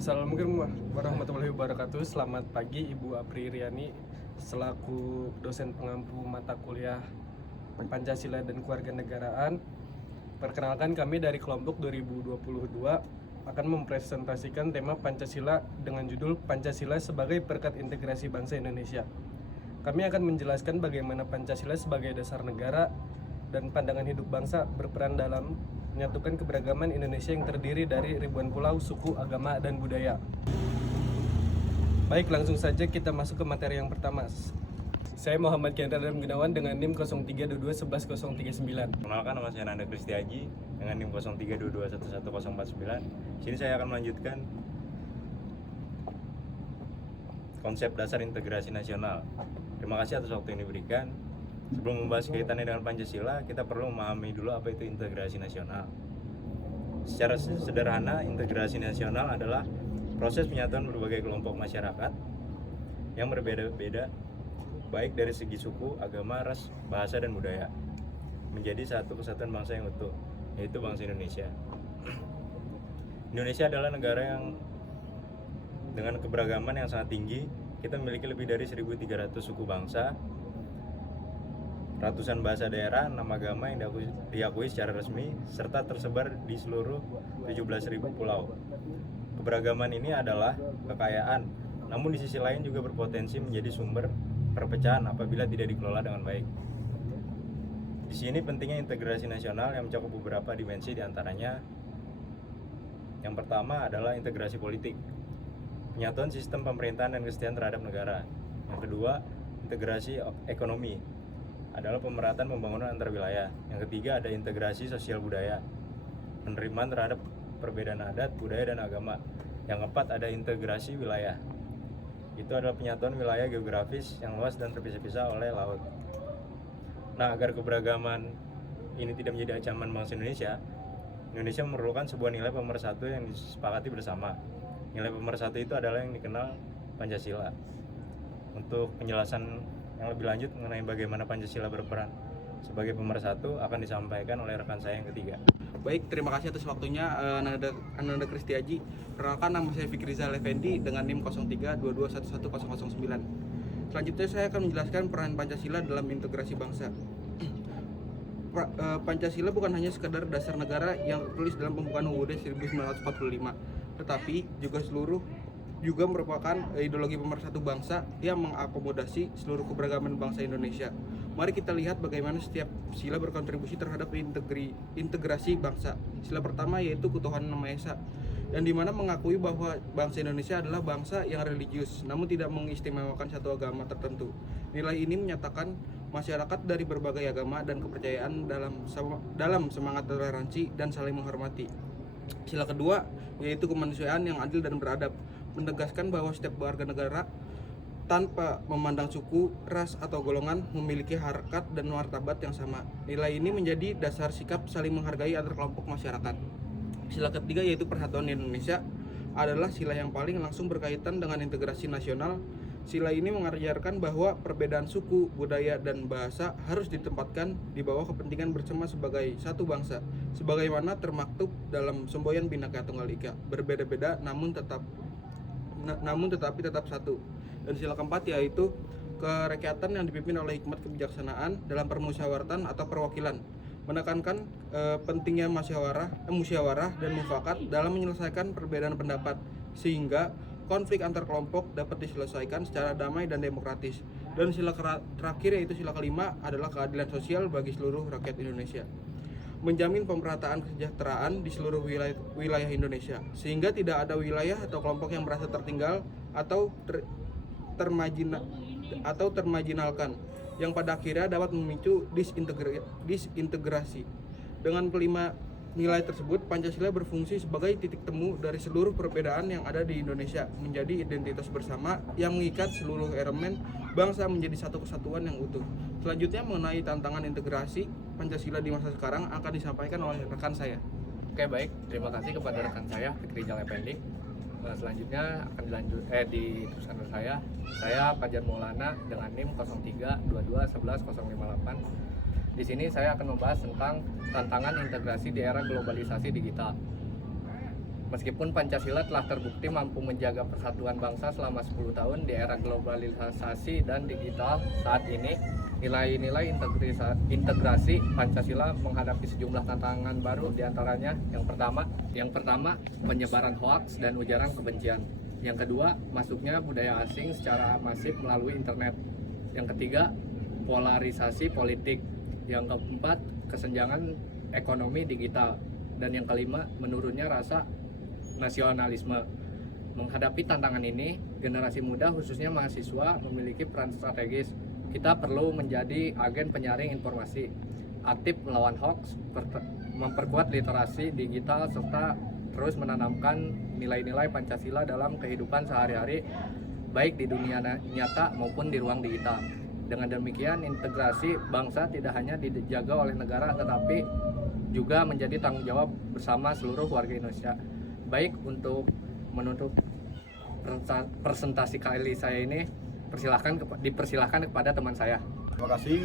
Assalamualaikum warahmatullahi wabarakatuh. Selamat pagi Ibu Apri Riani selaku dosen pengampu mata kuliah Pancasila dan Kewarganegaraan. Perkenalkan, kami dari kelompok 2022 akan mempresentasikan tema Pancasila dengan judul Pancasila sebagai Perekat Integrasi Bangsa Indonesia. Kami akan menjelaskan bagaimana Pancasila sebagai dasar negara dan pandangan hidup bangsa berperan dalam menyatukan keberagaman Indonesia yang terdiri dari ribuan pulau, suku, agama, dan budaya. Baik, langsung saja kita masuk ke materi yang pertama. Saya Muhammad Kiandra Gunawan dengan NIM 0322111039. Perkenalkan, nama saya Nanda Kristiaji dengan NIM 0322111049. Sini saya akan melanjutkan konsep dasar integrasi nasional. Terima kasih atas waktu yang diberikan. Sebelum membahas kaitannya dengan Pancasila, kita perlu memahami dulu apa itu integrasi nasional. Secara sederhana, integrasi nasional adalah proses penyatuan berbagai kelompok masyarakat yang berbeda-beda, baik dari segi suku, agama, ras, bahasa, dan budaya, menjadi satu kesatuan bangsa yang utuh, yaitu bangsa Indonesia. Indonesia adalah negara yang dengan keberagaman yang sangat tinggi. Kita memiliki lebih dari 1.300 suku bangsa, ratusan bahasa daerah, 6 agama yang diakui secara resmi, serta tersebar di seluruh 17.000 pulau. Keberagaman ini adalah kekayaan, namun di sisi lain juga berpotensi menjadi sumber perpecahan apabila tidak dikelola dengan baik. Di sini pentingnya integrasi nasional yang mencakup beberapa dimensi, diantaranya yang pertama adalah integrasi politik, penyatuan sistem pemerintahan dan kesetiaan terhadap negara. Yang kedua, integrasi ekonomi, adalah pemerataan pembangunan antar wilayah. Yang ketiga ada integrasi sosial budaya, penerimaan terhadap perbedaan adat, budaya, dan agama. Yang keempat ada integrasi wilayah, itu adalah penyatuan wilayah geografis yang luas dan terpisah-pisah oleh laut. Nah, agar keberagaman ini tidak menjadi ancaman bangsa Indonesia, Indonesia memerlukan sebuah nilai pemersatu yang disepakati bersama. Nilai pemersatu itu adalah yang dikenal Pancasila. Untuk penjelasan yang lebih lanjut mengenai bagaimana Pancasila berperan sebagai pemersatu akan disampaikan oleh rekan saya yang ketiga. Baik, terima kasih atas waktunya Nanda Kristiaji. Perkenalkan, nama saya Fikri Rizal Effendi dengan NIM 0322111009. Selanjutnya saya akan menjelaskan peran Pancasila dalam integrasi bangsa. Pancasila bukan hanya sekadar dasar negara yang tertulis dalam pembukaan UUD 1945, tetapi juga merupakan ideologi pemersatu bangsa yang mengakomodasi seluruh keberagaman bangsa Indonesia. Mari kita lihat bagaimana setiap sila berkontribusi terhadap integrasi bangsa. Sila pertama yaitu ketuhanan Yang Maha Esa, yang dimana mengakui bahwa bangsa Indonesia adalah bangsa yang religius, namun tidak mengistimewakan satu agama tertentu. Nilai ini menyatakan masyarakat dari berbagai agama dan kepercayaan dalam semangat toleransi dan saling menghormati. Sila kedua yaitu kemanusiaan yang adil dan beradab, menegaskan bahwa setiap warga negara tanpa memandang suku, ras, atau golongan memiliki harkat dan martabat yang sama. Nilai ini menjadi dasar sikap saling menghargai antar kelompok masyarakat. Sila ketiga yaitu persatuan Indonesia adalah sila yang paling langsung berkaitan dengan integrasi nasional. Sila ini mengajarkan bahwa perbedaan suku, budaya, dan bahasa harus ditempatkan di bawah kepentingan bersama sebagai satu bangsa, sebagaimana termaktub dalam semboyan Bhinneka Tunggal Ika, berbeda-beda namun tetapi tetap satu. Dan sila keempat yaitu kerakyatan yang dipimpin oleh hikmat kebijaksanaan dalam permusyawaratan atau perwakilan, menekankan pentingnya musyawarah dan mufakat dalam menyelesaikan perbedaan pendapat sehingga konflik antar kelompok dapat diselesaikan secara damai dan demokratis. Dan sila terakhir yaitu sila kelima adalah keadilan sosial bagi seluruh rakyat Indonesia, menjamin pemerataan kesejahteraan di seluruh wilayah Indonesia, sehingga tidak ada wilayah atau kelompok yang merasa tertinggal atau termarginalkan, yang pada akhirnya dapat memicu disintegrasi. Dengan kelima nilai tersebut, Pancasila berfungsi sebagai titik temu dari seluruh perbedaan yang ada di Indonesia, menjadi identitas bersama yang mengikat seluruh elemen bangsa menjadi satu kesatuan yang utuh. Selanjutnya mengenai tantangan integrasi Pancasila di masa sekarang akan disampaikan oleh rekan saya. Oke, baik. Terima kasih kepada rekan saya Fikri Rizal Effendi. Selanjutnya akan diteruskan oleh saya. Saya Fajar Maulana dengan NIM 0322111058. Di sini saya akan membahas tentang tantangan integrasi di era globalisasi digital. Meskipun Pancasila telah terbukti mampu menjaga persatuan bangsa selama 10 tahun di era globalisasi dan digital saat ini, nilai-nilai integrasi Pancasila menghadapi sejumlah tantangan baru, diantaranya yang pertama penyebaran hoaks dan ujaran kebencian. Yang kedua, masuknya budaya asing secara masif melalui internet. Yang ketiga, polarisasi politik. Yang keempat, kesenjangan ekonomi digital. Dan yang kelima, menurunnya rasa nasionalisme. Menghadapi tantangan ini, generasi muda khususnya mahasiswa memiliki peran strategis. Kita perlu menjadi agen penyaring informasi, aktif melawan hoax, memperkuat literasi digital, serta terus menanamkan nilai-nilai Pancasila dalam kehidupan sehari-hari, baik di dunia nyata maupun di ruang digital. Dengan demikian, integrasi bangsa tidak hanya dijaga oleh negara, tetapi juga menjadi tanggung jawab bersama seluruh warga Indonesia. Baik, untuk menutup presentasi kali saya ini, dipersilahkan kepada teman saya. Terima kasih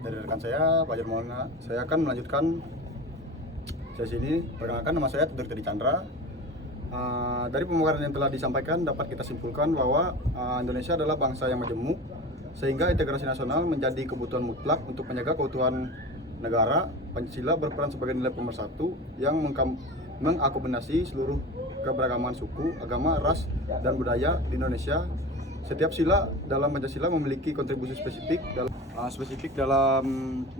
dari rekan saya, Fajar Maulana. Saya akan melanjutkan sesi ini. Perkenalkan, nama saya Dr. Teddy Chandra. Dari pemaparan yang telah disampaikan dapat kita simpulkan bahwa Indonesia adalah bangsa yang majemuk, sehingga integrasi nasional menjadi kebutuhan mutlak untuk menjaga keutuhan negara. Pancasila berperan sebagai nilai pemersatu yang mengakomodasi seluruh keberagaman suku, agama, ras, dan budaya di Indonesia. Setiap sila dalam Pancasila memiliki kontribusi spesifik dalam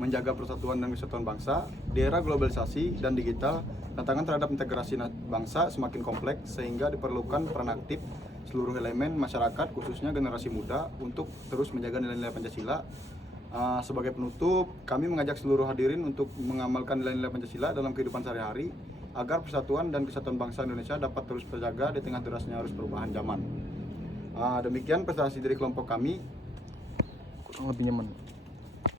menjaga persatuan dan kesatuan bangsa. Di era globalisasi dan digital, tantangan terhadap integrasi bangsa semakin kompleks, sehingga diperlukan peran aktif seluruh elemen masyarakat, khususnya generasi muda, untuk terus menjaga nilai-nilai Pancasila. Sebagai penutup, kami mengajak seluruh hadirin untuk mengamalkan nilai-nilai Pancasila dalam kehidupan sehari-hari, agar persatuan dan kesatuan bangsa Indonesia dapat terus terjaga di tengah derasnya arus perubahan zaman. Demikian presentasi dari kelompok kami. Kurang lebih nyaman.